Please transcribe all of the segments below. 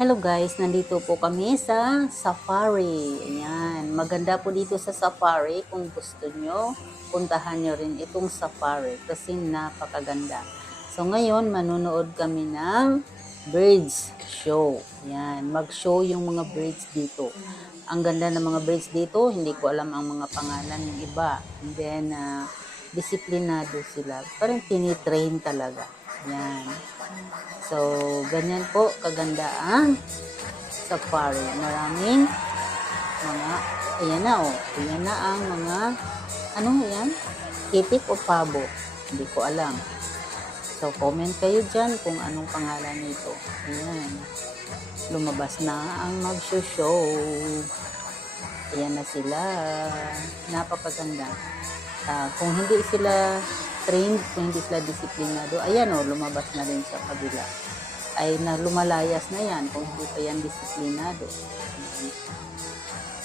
Hello guys, nandito po kami sa safari. Ayan, maganda po dito sa safari. Kung gusto nyo, puntahan nyo rin itong safari kasi napakaganda. So ngayon, manunood kami ng birds show. Ayan, mag-show yung mga birds dito. Ang ganda ng mga birds dito, hindi ko alam ang mga pangalan ng iba. And then, disiplinado sila. Parang tinitrain talaga. Ayan. So, ganyan po kaganda ang safari. Maraming mga, ayan na oh. Ayan na ang mga, ano yan? Itik o pabo? Hindi ko alam. So, comment kayo dyan kung anong pangalan nito. Ayan. Lumabas na ang mag-show. Ayan na sila. Napakaganda. Kung hindi sila trained, kung hindi sila disiplinado, ayan o, lumabas na rin sa kabila. Ay na lumalayas na yan kung hindi pa yan disiplinado.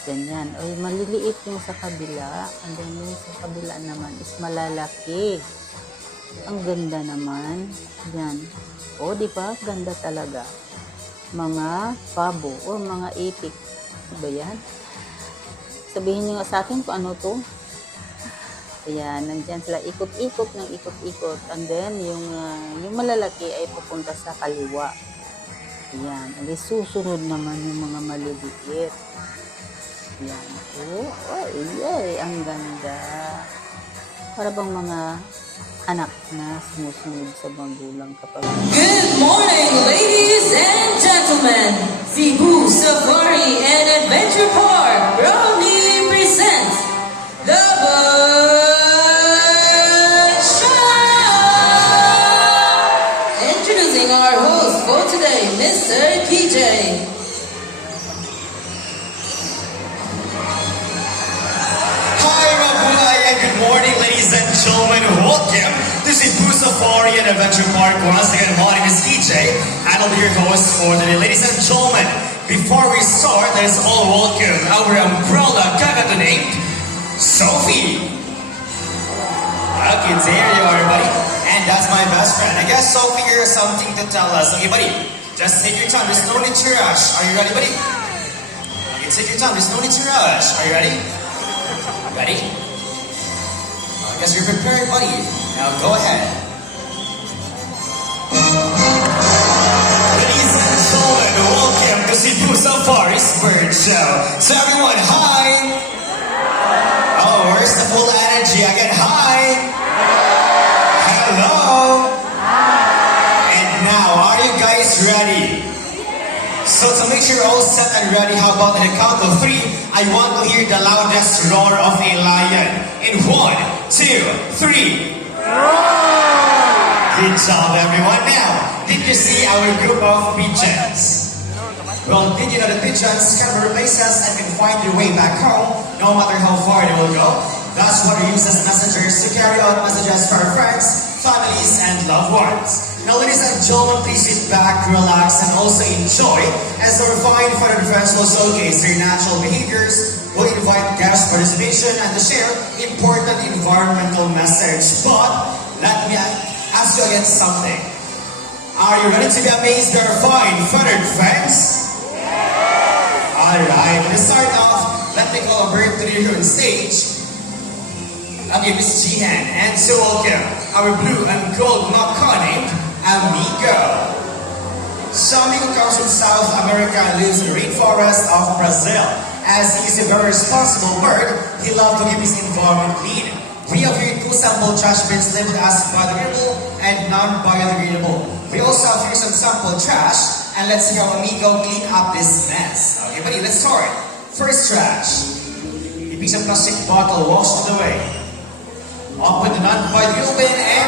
Ganyan. Ay, maliliit yung sa kabila. And then yung sa kabila naman is malalaki. Ang ganda naman. Yan. O, di ba? Ganda talaga. Mga pabo o mga itik. Diba yan? Sabihin nyo nga sa akin kung ano to. Ayan, nandyan sila ikot-ikot ng ikot-ikot. And then, yung malalaki ay pupunta sa kaliwa. Ayan, and susunod naman yung mga maliliit. Ayan. Oh, ay, ang ganda. Para bang mga anak na sumusunod sa magulang kapag... Good morning, ladies and gentlemen! Cebu Safari and Adventure Park proudly presents the Bird Show! Introducing our host for today, Mr. KJ. Hi, Mabuhay, and good morning, ladies and gentlemen. Welcome to Cebu Safari and Adventure Park. Once again, my name is DJ, and I'll be your host for today. Ladies and gentlemen, before we start, let's all welcome our umbrella kagato named Sophie. Okay, there you are, buddy. And that's my best friend. I guess Sophie here has something to tell us. Okay, buddy, just take your time. There's no need to rush. Are you ready, buddy? Okay, take your time. There's no need to rush. Are you ready? Ready? I guess you're prepared, buddy. Now go ahead. Ladies and gentlemen, welcome to Cebu Safari's Bird Show. So everyone, hi! Oh, where's the full energy? Again, hi! Hello! And now, are you guys ready? So to make sure you're all set and ready, how about on the count of 3, I want to hear the loudest roar of a lion. In 1, 2, 3. Good job, everyone. Now, did you see our group of pigeons? Well, did you know that pigeons can replace us and can find their way back home, no matter how far they will go? That's what we use as messengers to carry out messages for our friends, families, and loved ones. Now, ladies and gentlemen, please sit back, relax, and also enjoy as our fine feathered friends will showcase their natural behaviors, will invite guest participation, and to share important environmental message. But let me ask you again something. Are you ready to be amazed by our fine feathered friends? Alright, let's start off. Let me call a bird to you here on stage. Okay, Miss Jihan, and so welcome our blue and gold macaw named Amigo. So Amigo comes from South America and lives in the rainforest of Brazil. As he is a very responsible bird, he loves to keep his environment clean. We have here 2 sample trash bins labeled as biodegradable and non-biodegradable. We also have here some sample trash, and let's see how Amigo clean up this mess. Okay, buddy, let's start. First trash. A piece of plastic bottle washed away. Open the non-biodegradable bin and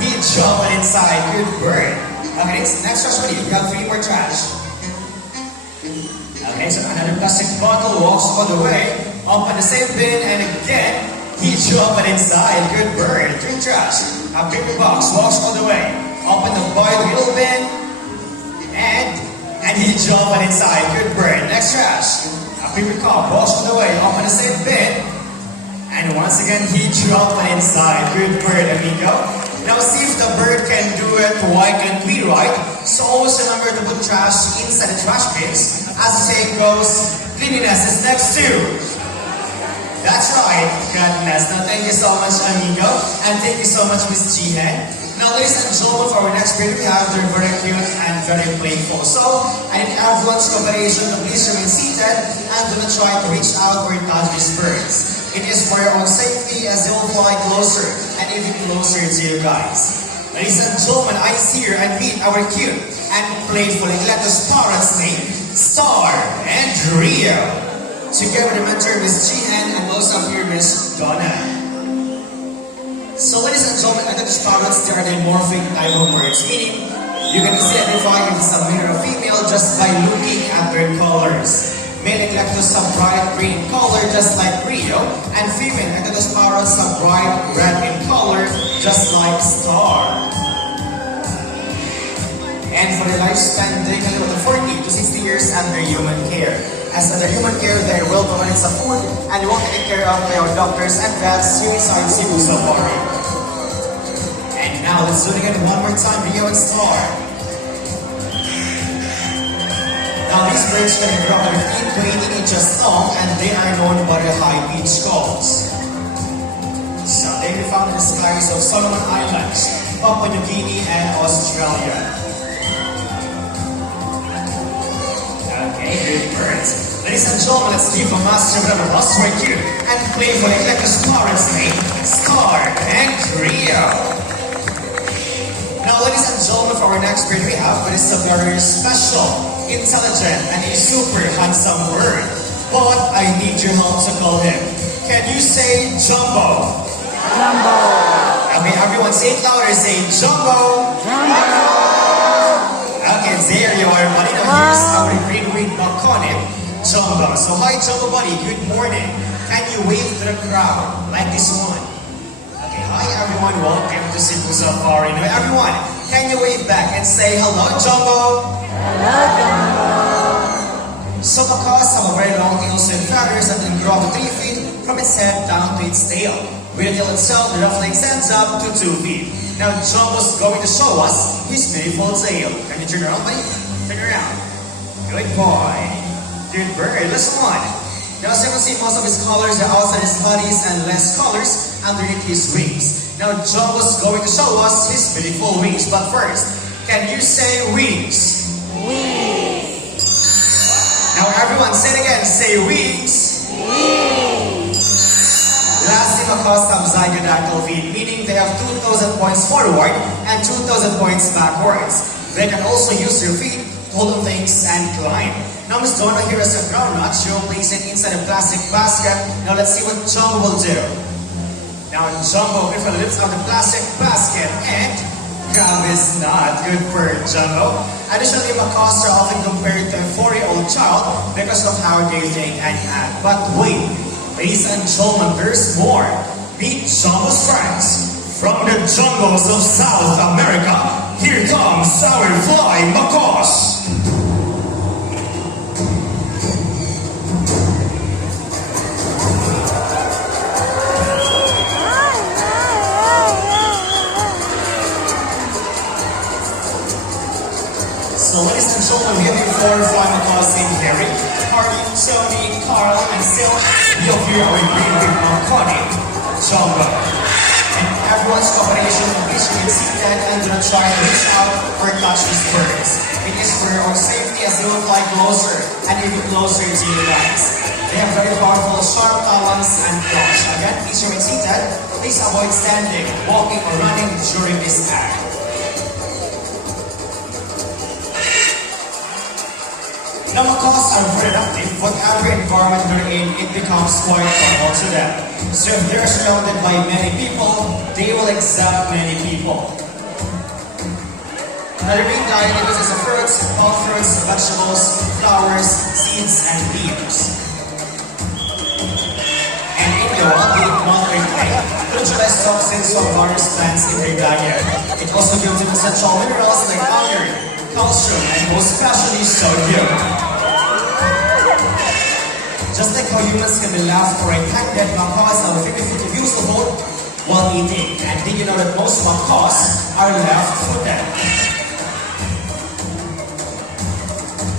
he jumped inside. Good bird. Okay, next trash, buddy. We have 3 more trash. Okay, so another plastic bottle washed all the way. Open the same bin and again he jumped inside. Good bird. 3 trash. A paper box washed all the way. Open the biodegradable bin and he jumped inside. Good bird. Next trash. A paper cup washed all the way. Open the same bin. And once again, he dropped inside. Good bird, amigo. Now see if the bird can do it. Why can't we, right? So always remember to put trash inside the trash bins. As the saying goes, cleanliness is next to. That's right, cleanliness. Now thank you so much, amigo. And thank you so much, Miss Jihan. Now, ladies and gentlemen, for our next break, we have they're very cute and very playful. So, I need everyone's cooperation to please remain seated and do not try to reach out or touch these birds. It is for your own safety as they will fly closer and even closer to you guys. Ladies and gentlemen, I see here and meet our cute and playful Eclectus parrots named Star and Rio. Together with the mentor, Miss Jihan, and also here, Miss Donna. So ladies and gentlemen, Eclectus parrots, they are dimorphic type of birds, meaning you can easily identify if it's a male or female just by looking at their colors. Male Eclectus have bright green color just like Rio, and female Eclectus parrots have bright red in color just like Star. And for their lifespan, they can live up to 40 to 60 years under human care. As under human care, they are well provided some food and they will taken care of by our doctors and vets here inside Cebu Safari. And now let's do it again one more time, Rio and Star. Now these birds can grow up to 15 to 18 inches long and they are known by their high-pitched calls. So they can be found in the skies of Solomon Islands, Papua New Guinea, and Australia. Okay, good birds. Ladies and gentlemen, let's give a master of the house right here and play for the Eclectus parrots named Star and Rio. Now, ladies and gentlemen, for our next bird we have, but it's a very special, intelligent, and a super handsome bird. But I need your help to call him. Can you say Jumbo? Jumbo. Okay, everyone say it louder. Say Jumbo. Jumbo. Okay, there you are, buddy. Now here's our green-winged Makoni, Jumbo. So hi, Jumbo buddy. Good morning. Can you wave to the crowd like this one? Okay, hi everyone. Welcome to Cebu Safari. Now everyone, can you wave back and say hello, Jumbo? Hello, Jumbo. So macaws have a very long tail and feathers that can grow up to 3 feet from its head down to its tail. With the tail itself, the roughly extends up to 2 feet. Now Jumbo's going to show us his beautiful tail. Can you turn around, buddy? Turn around. Good boy. Good bird. Last one. Now as you can see, most of his colors are outside his bodies and less colors underneath his wings. Now Jumbo's going to show us his beautiful wings. But first, can you say wings? Wings. Now everyone, say it again. Say wings. Wings. Lastly, macaws have zygodactyl feet, meaning they have 2,000 points forward and 2,000 points backwards. They can also use their feet to hold on things and climb. Now, Miss Donna, here is a groundnut. She will place it inside a plastic basket. Now, let's see what Jumbo will do. Now, Jumbo quickly lifts out the plastic basket and grab his nut. Good for Jumbo. Additionally, macaws are often compared to a 4-year-old child because of how they think and act. But wait. Ladies and gentlemen, there's more. Meet Jumbo's friends. From the jungles of South America, here comes our flying macaws. So ladies and gentlemen, we have here 4 flying macaws named Harry, Hardy, Tony, Carl, and Sil. We have here our green-winged Makoni, Jumbo. And everyone's cooperation, please remain seated and do not try to reach out or touch these birds. It is for our safety as they will fly closer and even closer to you guys. They have very powerful, sharp talons and claws. Again, please remain seated. Please avoid standing, walking, or running during this act. Now, macaws are very active. Whatever environment they're in, it becomes quite normal to them. So if they're surrounded by many people, they will accept many people. Now, their main diet consists of fruits, all fruits, vegetables, flowers, seeds, and leaves. And in the wild, they eat multiple things to neutralize toxins from various plants in their diet. It also gives them essential minerals like iron, calcium, and most especially sodium. Just like how humans can be left or right-handed, macaws have 50-50 views of both while eating. And did you know that most macaws are left-footed?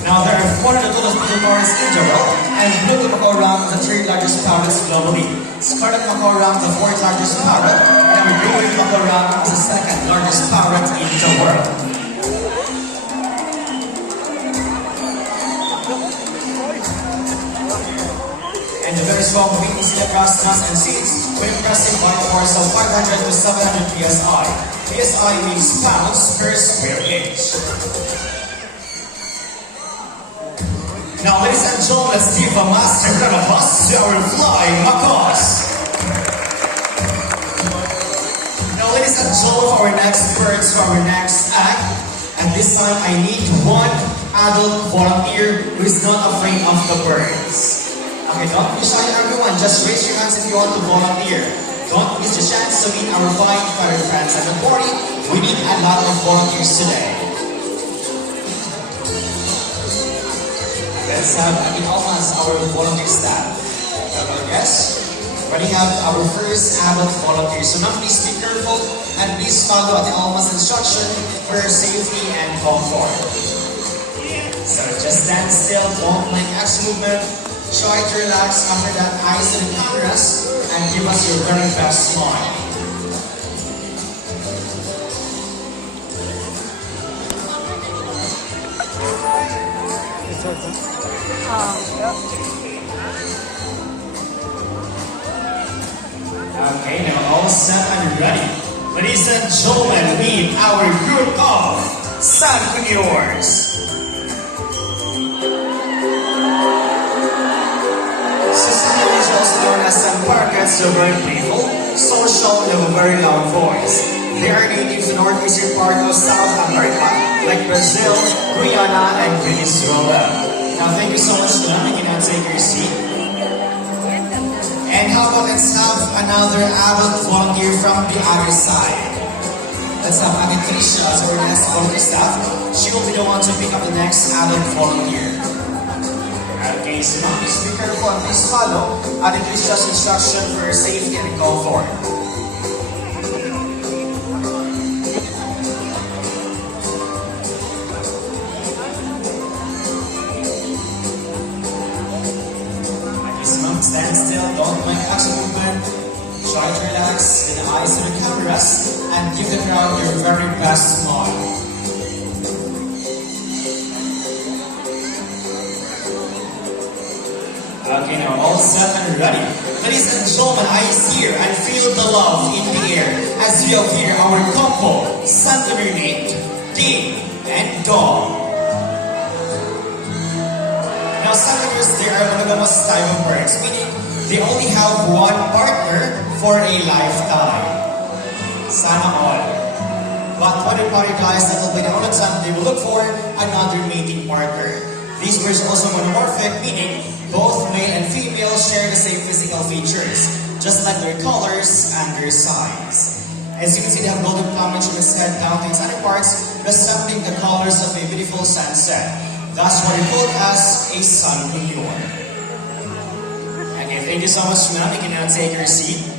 Now, there are 400 total Pinotaurus in the world, and Blue Macao ranks the third largest parrots globally. Scarlet Macao ranks the fourth largest parrot, and our Green Macao ranks the second largest parrot in the world. And the very strong wind is across nuts and seeds with impressive bite force of 500 to 700 psi. PSI means pounds per square inch. Now, ladies and gentlemen, let's give a master round of applause to our flying macaws. Now, ladies and gentlemen, for our next birds, for our next act, at this time I need one adult volunteer who is not afraid of the birds. Okay, don't be shy, everyone. Just raise your hands if you want to volunteer. Don't miss the chance to meet our flying feather friends at the party. We need a lot of volunteers today. Let's have almost our volunteer staff. Yes? We have our first adult volunteer. So now please be careful and please follow the almost instruction for safety and comfort. So just stand still, don't make action movement. Try to relax after that, eyes to the cameras, and give us your very best smile. Okay, now all set and ready. Ladies and gentlemen, meet our group of Sancuneers. Sancuneers are also known as Sanparkets, so very playful, social, and have a very loud voice. They are native to the northeastern part of South America, like Brazil, Guyana, and Venezuela. Now, thank you so much, ma'am. You can now take your seat. And how about let's have another adult volunteer from the other side. Let's have Ate Tricia as our next volunteer staff. She will be the one to pick up the next adult volunteer. Okay, so now please be careful and please follow Ate Tricia's instruction for safety and comfort. Stand still, don't make action movement. Try to relax with the eyes to the cameras and give the crowd your very best smile. Okay, now all set and ready. Ladies and gentlemen, eyes here and feel the love in the air as we have here our couple, Sancuneer named Ding and Dong. Now, Sancuneers, they are monogamous type of birds, meaning they only have one partner for a lifetime. Sana all. But when the party dies, that will be the only time they will look for another mating partner. These birds are also monomorphic, meaning both male and female share the same physical features, just like their colors and their size. As you can see, they have golden plumage from its head down to its other parts, resembling the colors of a beautiful sunset. That's what we call as a Sancuneer. Okay, thank you so much, ma'am. You can now take your seat.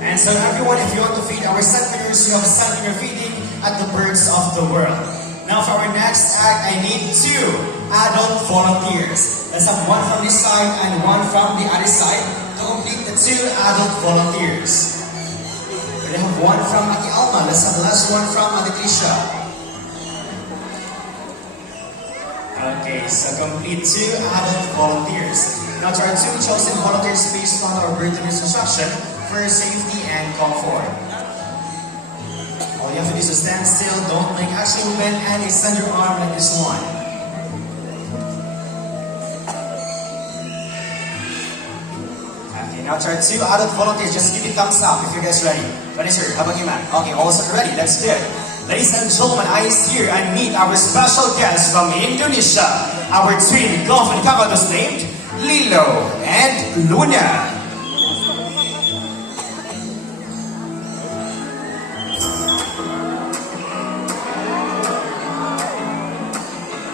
And so everyone, if you want to feed our Sancuneers, you have Sancuneer feeding at the birds of the world. Now for our next act, I need 2 adult volunteers. Let's have one from this side and one from the other side to complete the 2 adult volunteers. We have one from Ate Alma. Let's have the last one from Ate Tricia. Okay, so complete 2 adult volunteers. Now to our 2 chosen volunteers, please follow our bird instruction for safety and comfort. All you have to do is to stand still, don't make action movement, and extend your arm like this one. Okay, now try 2 adult volunteers. Just give me thumbs up if you guys ready. Vanessa, how about you, man? Okay, also ready. Let's do it. Ladies and gentlemen, eyes here and meet our special guest from Indonesia, our twin golfing kakados named Lilo and Luna.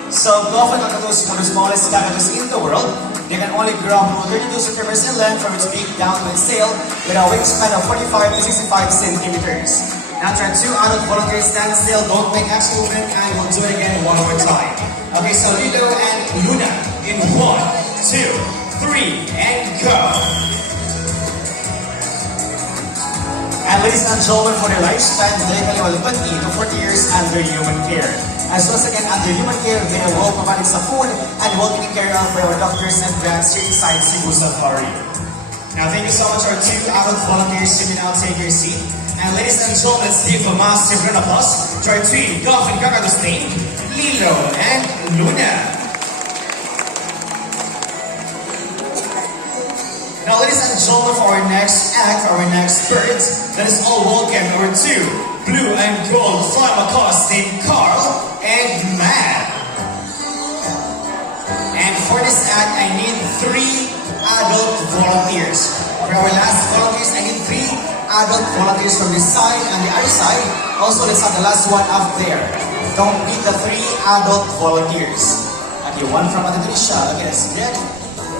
So, golfing kakados are the smallest kakados in the world. They can only grow up to 32 centimeters in length from its beak down to its tail with a wingspan of 45 to 65 centimeters. Now try 2 adult volunteers stand still, don't make X movement, and we'll do it again one more time. Okay, so Lilo and Luna in 1, 2, 3, and go! And ladies and gentlemen, for their lifespan, they can live 20 to 40 years under human care. As well as again, under human care, they are well provided sa food and well taken care of by our doctors and vets here inside Cebu Safari. Now, thank you so much, our 2 adult volunteers. You may now take your seat. And ladies and gentlemen, let's give a massive round of applause to our twin Golf and Kakados team, Lilo and Luna. Now, ladies and gentlemen, for our next act, our next bird, let us all welcome our 2 blue and gold flying macaws named Carl and Matt. And for this act, I need 3 adult volunteers. For our last volunteers, I need 3 adult volunteers from this side and the other side. Also, let's have the last one up there. Don't beat the 3 adult volunteers. Okay, one from Ate Tricia. Okay, that's good.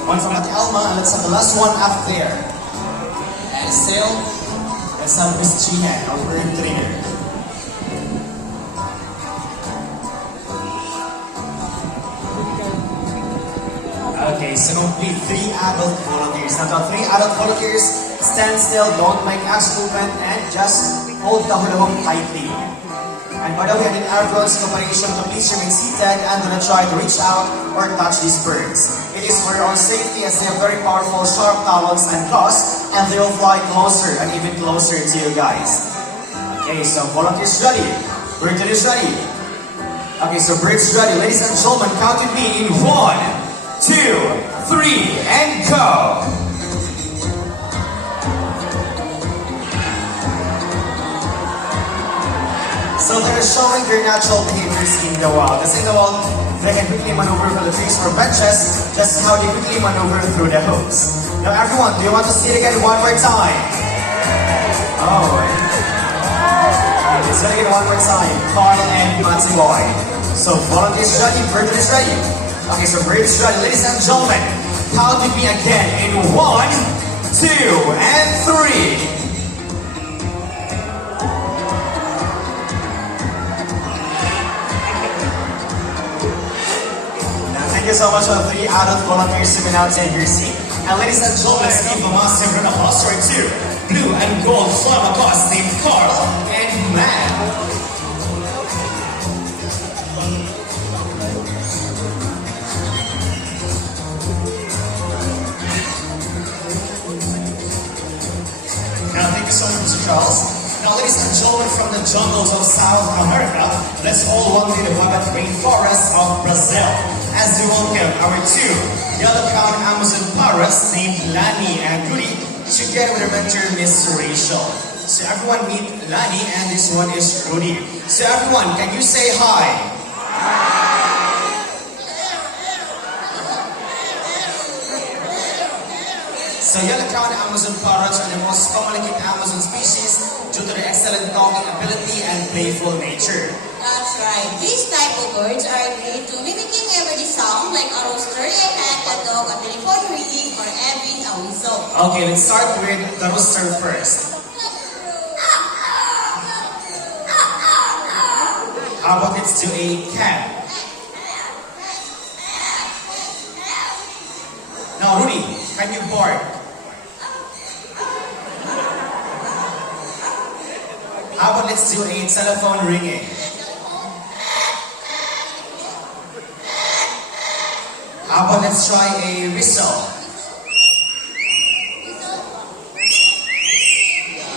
One from Ate Alma, and let's have the last one up there. And still, let's have Miss Jihan, our bird trainer. Okay, so complete 3 adult volunteers. Now, the 3 adult volunteers, stand still, don't make axe movement, and just hold the hula hoop tightly. And by the way, I did everyone's cooperation to please remain seated and do not try to reach out or touch these birds. It is for your own safety as they have very powerful sharp talons and claws, and they will fly closer and even closer to you guys. Okay, so volunteers ready. Bird is ready. Okay, so birds ready. Ladies and gentlemen, count with me in 1, 2, 3, and go! So they're showing their natural behaviors in the wild. As in the wild, they can quickly maneuver from the trees or benches, just how they quickly maneuver through the hoops. Now everyone, do you want to see it again one more time? Oh, let's do it again one more time. Carl and Matty Boy. So volunteers ready, bird is ready. Okay, so bird is ready. Ladies and gentlemen, count with me again in 1, 2, and 3. Thank you so much for the 3 adult volunteers who may now take your seat. And ladies and gentlemen, let's give a massive round of applause for 2 blue and gold flying macaws named Carl and Matt. Now, thank you so much, Mr. Charles. Now, ladies and gentlemen, from the jungles of South America, let's all welcome to the Wabat rainforest of Brazil. As we welcome our 2 yellow-crowned Amazon parrots named Lani and Rudy, together with their mentor, Miss Rachel. So everyone meet Lani, and this one is Rudy. So everyone, can you say hi? So yellow-crowned Amazon parrots are the most commonly kept Amazon species due to their excellent talking ability and playful nature. That's right. These type of birds are great to mimicking everyday sound like a rooster, a cat, a dog, a telephone ringing, or even a whistle. Okay, let's start with the rooster first. How about let's do a cat? Now, Rudy, can you bark? How about let's do a telephone ringing? How about let's try a whistle?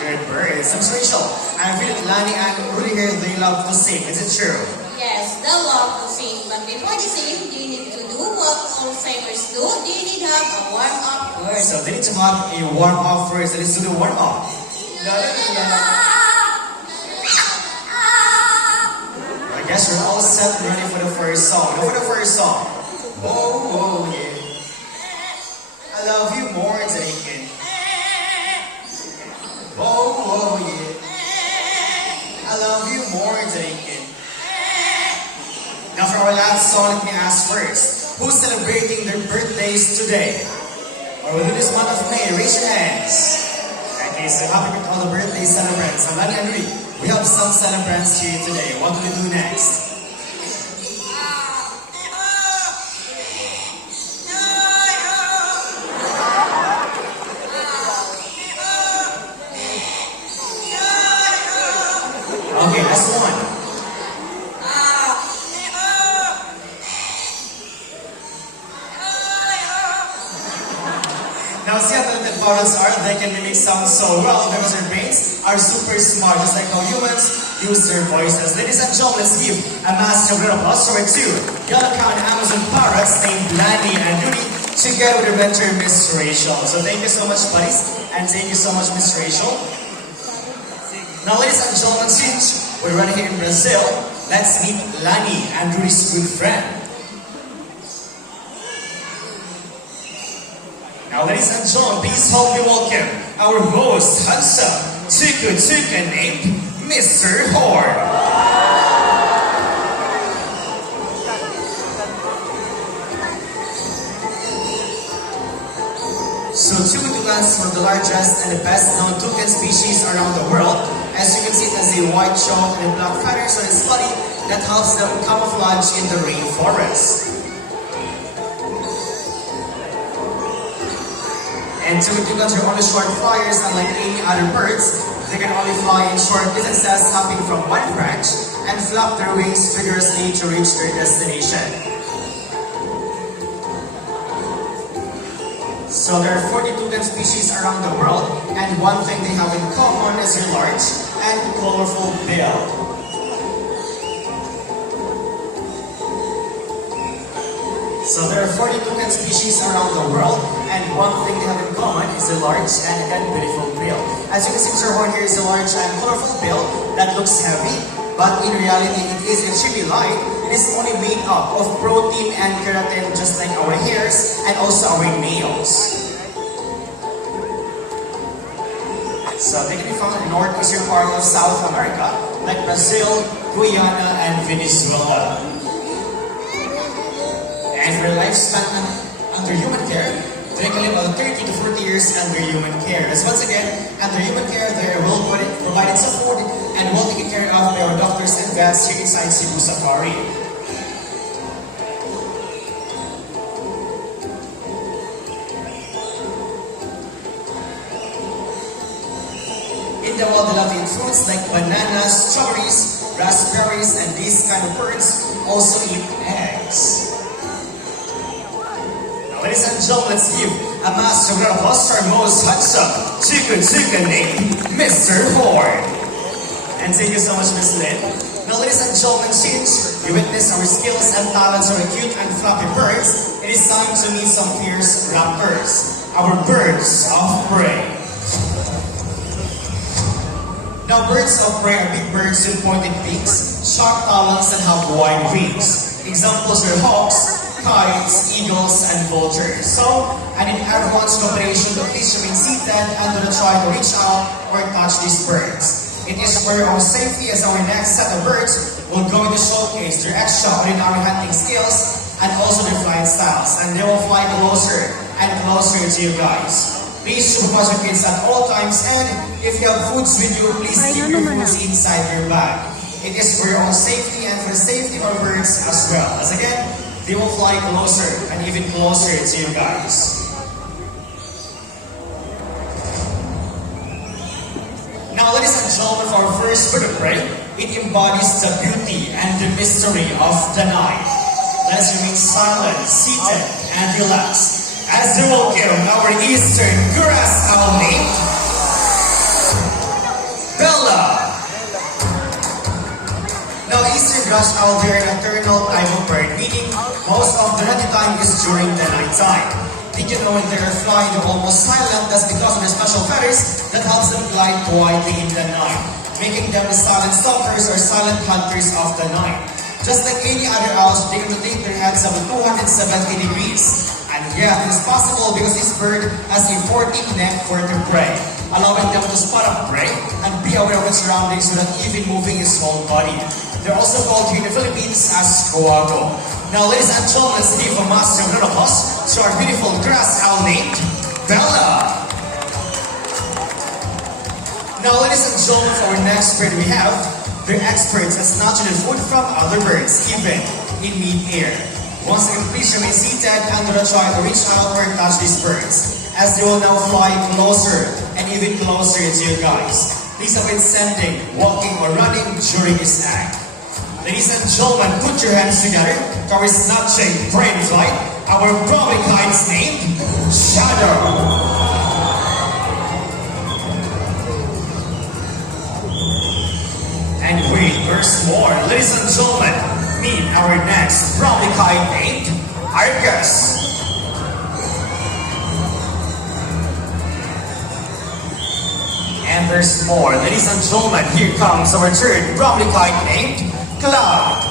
Good birds. Miss Rachel, I feel that Lani and Rudy here, they love to sing. Is it true? Yes, they love to sing. But before they sing, you need to do what all singers do. You need to have a warm-up first. So they need to have a warm-up first. Let's do the warm-up. I guess we're all set and ready for the first song. Now for the first song. Whoa, whoa, yeah. I love you more than I can. Whoa, whoa, yeah. I love you more than I can. Now for our last song, let me ask first. Who's celebrating their birthday birthdays today? Or within this month of May, raise your hands. Okay, so happy with all the birthday celebrants. So Lani and Rui, we have some celebrants here today. What will we do next? Okay, that's one. Now, see how talented parrots are? They can mimic sounds so well because their brains are super smart, just like how humans use their voices. Ladies and gentlemen, let's give a massive round of applause for two Yellow Crown Amazon parrots named Lani and Rudy, together with their mentor, Miss Rachel. So thank you so much, buddies, and thank you so much, Miss Rachel. Now, ladies and gentlemen, since we're right here in Brazil, let's meet Lani and Rudy's good friend. Now, ladies and gentlemen, please help me welcome our most handsome tuku named Mr. Horn. So, tucans are the largest and the best known toucan species around the world. As you can see, it has a white choke and black feathers on its body that helps them camouflage in the rainforest. And tucans are only short flyers, unlike any other birds. They can only fly in short distances, hopping from one branch and flap their wings vigorously to reach their destination. So there are 40 toucan species around the world, and one thing they have in common is their large and colorful bill. So there are 40 toucan species around the world, and one thing they have in common is a large and again beautiful bill. As you can see, Mr. Horn here is a large and colorful bill that looks heavy, but in reality it is extremely light. It is only made up of protein and keratin, just like our hairs and also our nails. So they can be found in the northeastern part of South America, like Brazil, Guyana, and Venezuela. And for lifespan under human care, they can live about 30 to 40 years under human care. As once again, under human care, they are well provided some food and well taken care of by our doctors and vets here inside Cebu Safari. In the wild, they love to eat fruits like bananas, strawberries, raspberries, and these kind of birds also eat eggs. Ladies and gentlemen, let's give a massive round of applause to our most handsome tucan named Mr. Horn. And thank you so much, Ms. Lynn. Now, ladies and gentlemen, since you witness our skills and talents of our cute and fluffy birds, it is time to meet some fierce rappers, our birds of prey. Now, birds of prey are big birds with pointed beaks, sharp talons, and have wide wings. Examples are hawks, kites, eagles, and vultures. So, I need everyone's cooperation to please remain seated and do not try to reach out or touch these birds. It is for our safety as our next set of birds will go to showcase their extraordinary hunting skills and also their flying styles. And they will fly closer and closer to you guys. Please supervise your kids at all times, and if you have foods with you, please keep your foods inside your bag. It is for your own safety and for the safety of our birds as well. As again, they will fly closer and even closer to you guys. Now, ladies and gentlemen, for our first bird of prey, it embodies the beauty and the mystery of the night. Let us remain silent, seated, and relaxed as we welcome our eastern grass owl named Bella. Now, eastern grass owl, they are a nocturnal type of bird, meaning most of the running time is during the night time. Did you know when they are flying, they're almost silent? That's because of their special feathers that helps them glide quietly in the night, making them the silent stalkers or silent hunters of the night. Just like any other owls, they can rotate their heads about 270 degrees. And yeah, this is possible because this bird has a 14 neck for their prey, allowing them to spot up prey and be aware of its surroundings without even moving its whole body. They're also called here in the Philippines as coago. Now, ladies and gentlemen, let's give a massive round of applause to our beautiful grass owl named Bella. Now, ladies and gentlemen, for our next bird we have, they're experts at snatching the food from other birds, even in mid-air. Once again, please remain seated and do not try to reach out or touch these birds, as they will now fly closer and even closer to you guys. Please avoid sending, walking, or running during this act. Ladies and gentlemen, put your hands together to our snatching brain flight, our Brahmin kind's named Shadow. And wait, there's more. Ladies and gentlemen, meet our next Brahmin kind named Argus. And there's more. Ladies and gentlemen, here comes our third Brahmin kind named Cloud.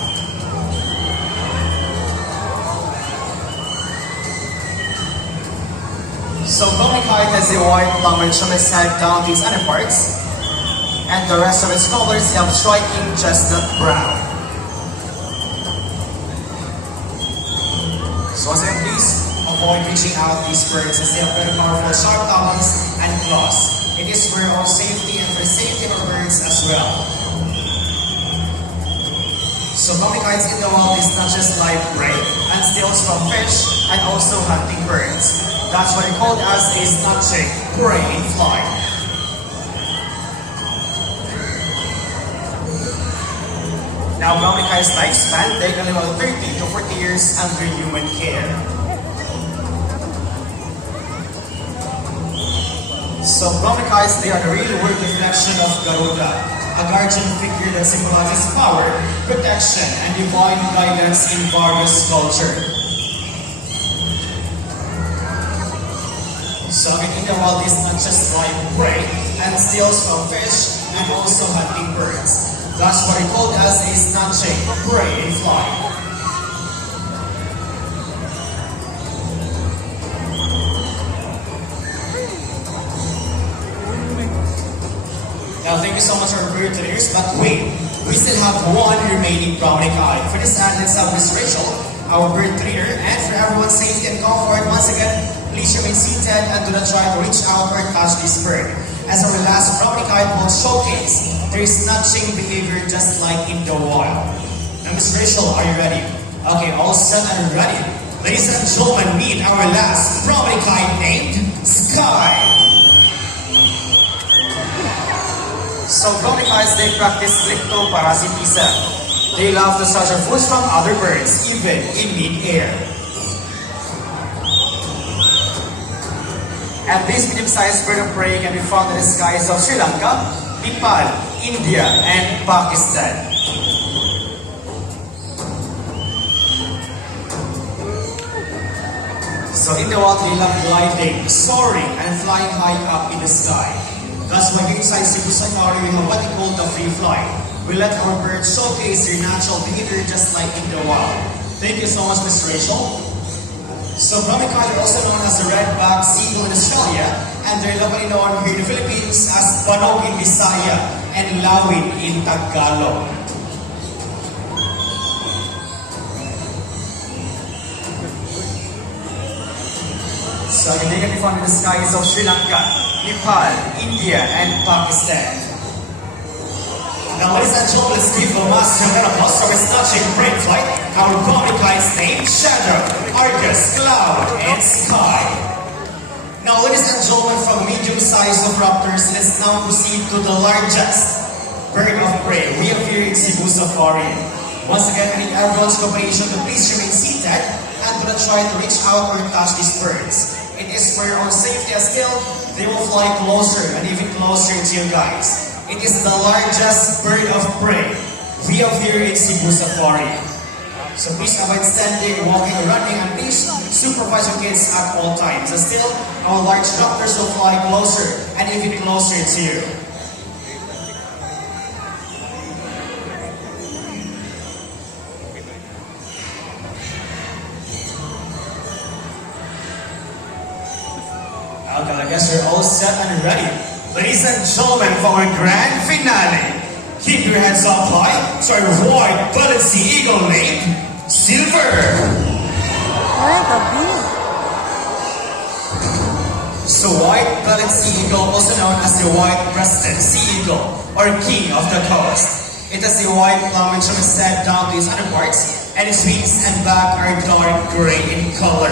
So Brahmin kite has a white plumage from its head down to its other parts, and the rest of its colors have striking chestnut brown. So once again, please avoid reaching out these birds as they have very powerful sharp talons and claws. It is for our safety and for the safety of our birds as well. So Brahmin kites in the wild is not just live prey and steals from fish and also hunting birds. That's why they called as a snatching prey in flight. Now, Brahmin kite's lifespan taken about 30 to 40 years under human care. So, Brahmin kites, they are the real world reflection of Garuda, a guardian figure that symbolizes power, protection, and divine guidance in various cultures. So, in the wild is not just live prey and steals from fish and also hunting birds. That's why it's called as a snatching prey in flight. Now, thank you so much for your today, but wait, we still have one remaining Brahmin kite. For this hand, let's have Miss Rachel, our bird trainer, and for everyone's safety and comfort, once again, please remain seated and do not try to reach out or touch this bird. As our last Brahmin kite will showcase their snatching behavior just like in the wild. Now, Miss Rachel, are you ready? Okay, all set and ready. Ladies and gentlemen, meet our last Brahmin kite named Sky. So, Brahmin kites, they practice glyptoparasitism. They love to snatch food from other birds, even in mid-air. And this medium-sized bird of prey can be found in the skies of Sri Lanka, Nepal, India, and Pakistan. So in the wild, they love gliding, soaring, and flying high up in the sky. That's why inside Cebu Safari, we have what we call the free flight. We let our birds showcase their natural behavior just like in the wild. Thank you so much, Ms. Rachel. So Brahmin kite are also known as the red-backed seagull in Australia, and they're locally known here in the Philippines as Banog in Bisaya and Lawin in Tagalog. So they can be found in the skies of Sri Lanka, Nepal, India, and Pakistan. Now, ladies and gentlemen, let's give a massive round of applause for our snatching brain flight, our Brahmin kites named Shadow, Argus, Cloud, and Sky. Now, ladies and gentlemen, from medium size of raptors, let's now proceed to the largest bird of prey we have here in Cebu Safari. Once again, I need everyone's cooperation to please remain seated and do not try to reach out or touch these birds. It is for your own safety as still, they will fly closer and even closer to you guys. It is the largest bird of prey we have here in Cebu Safari. So please avoid standing, walking, or running, and please supervise your kids at all times. And still, our large raptors will fly closer and even closer to you. Okay, I guess we're all set and ready. Ladies and gentlemen, for our grand finale, keep your heads up high to our white-bellied sea eagle named Silver. Ay, gabi. So white-bellied sea eagle, also known as the white-breasted sea eagle or king of the coast. It has a white plumage from its head down to its underparts, and its wings and back are dark gray in color.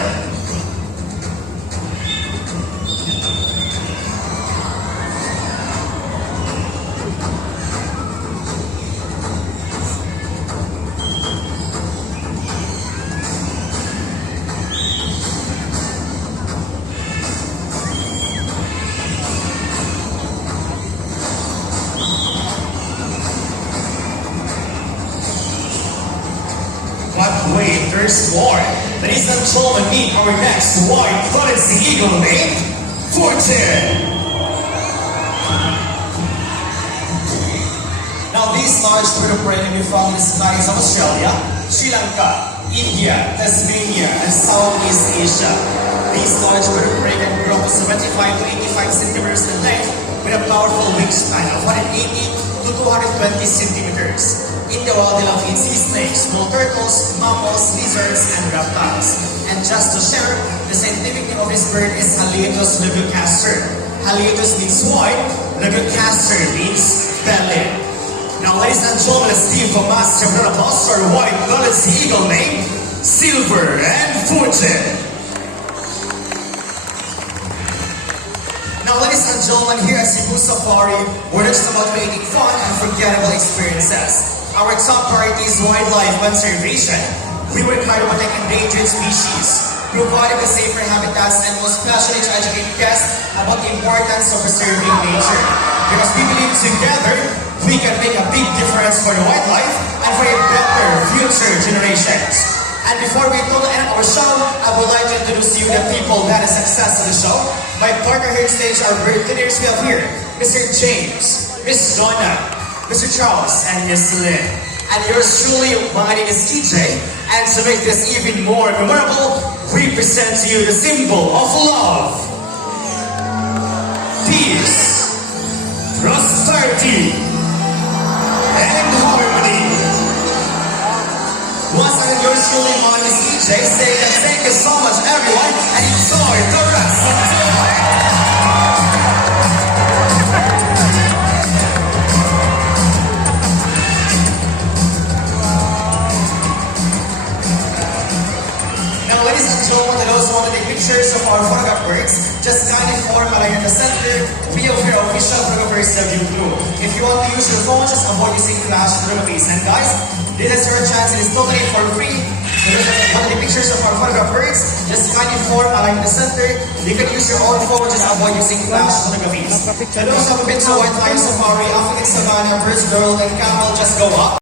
But wait, there's more. Ladies and gentlemen, meet our next white-bellied sea eagle named Fortune. Now, these large bird of prey can be found in the skies of Australia, Sri Lanka, India, Tasmania, and Southeast Asia. These large bird of prey can grow up to 75 to 85 centimeters in length with a powerful wingspan of 180 to 220 centimeters. In the wild, they love to eat sea snakes, small turtles, mammals, lizards, and reptiles. And just to share, the scientific name of this bird is Haliaeetus legucaster. Haliaeetus means white, legucaster means belly. Now, ladies and gentlemen, let's give a massive round of applause for our white-bellied sea eagle named Silver and Fortune. Now, ladies and gentlemen, here at Cebu Safari, we're not just about creating fun and forgettable experiences. Our top priority is wildlife conservation. We work hard to protect endangered species, providing the safer habitats, and most especially to educate guests about the importance of preserving nature. Because we believe together, we can make a big difference for the wildlife and for a better future generations. And before we total end our show, I would like to introduce you the people that is success of the show. My partner here on stage are bird leaders we have here, Mr. James, Miss Donna, Mr. Charles, and Miss Lynn. And yours truly, my name is TJ, and to make this even more memorable, we present to you the symbol of love, peace, prosperity, and harmony. Once again, yours truly, my name is TJ, saying that thank you so much everyone, and enjoy the rest of the night. Now, ladies and gentlemen, those who want to take pictures of our photograph birds, just kindly form a line in the center. We have your official photographers of you blue. If you want to use your phone, just avoid using flash photographies. And guys, this is your chance. It is totally for free. If you want to take pictures of our photograph birds, just kindly form a line in the center. You can use your own phone, just avoid using flash photographies. And those who have been to White Lion Safari, African Savannah, Birds World, and Camel, just go up.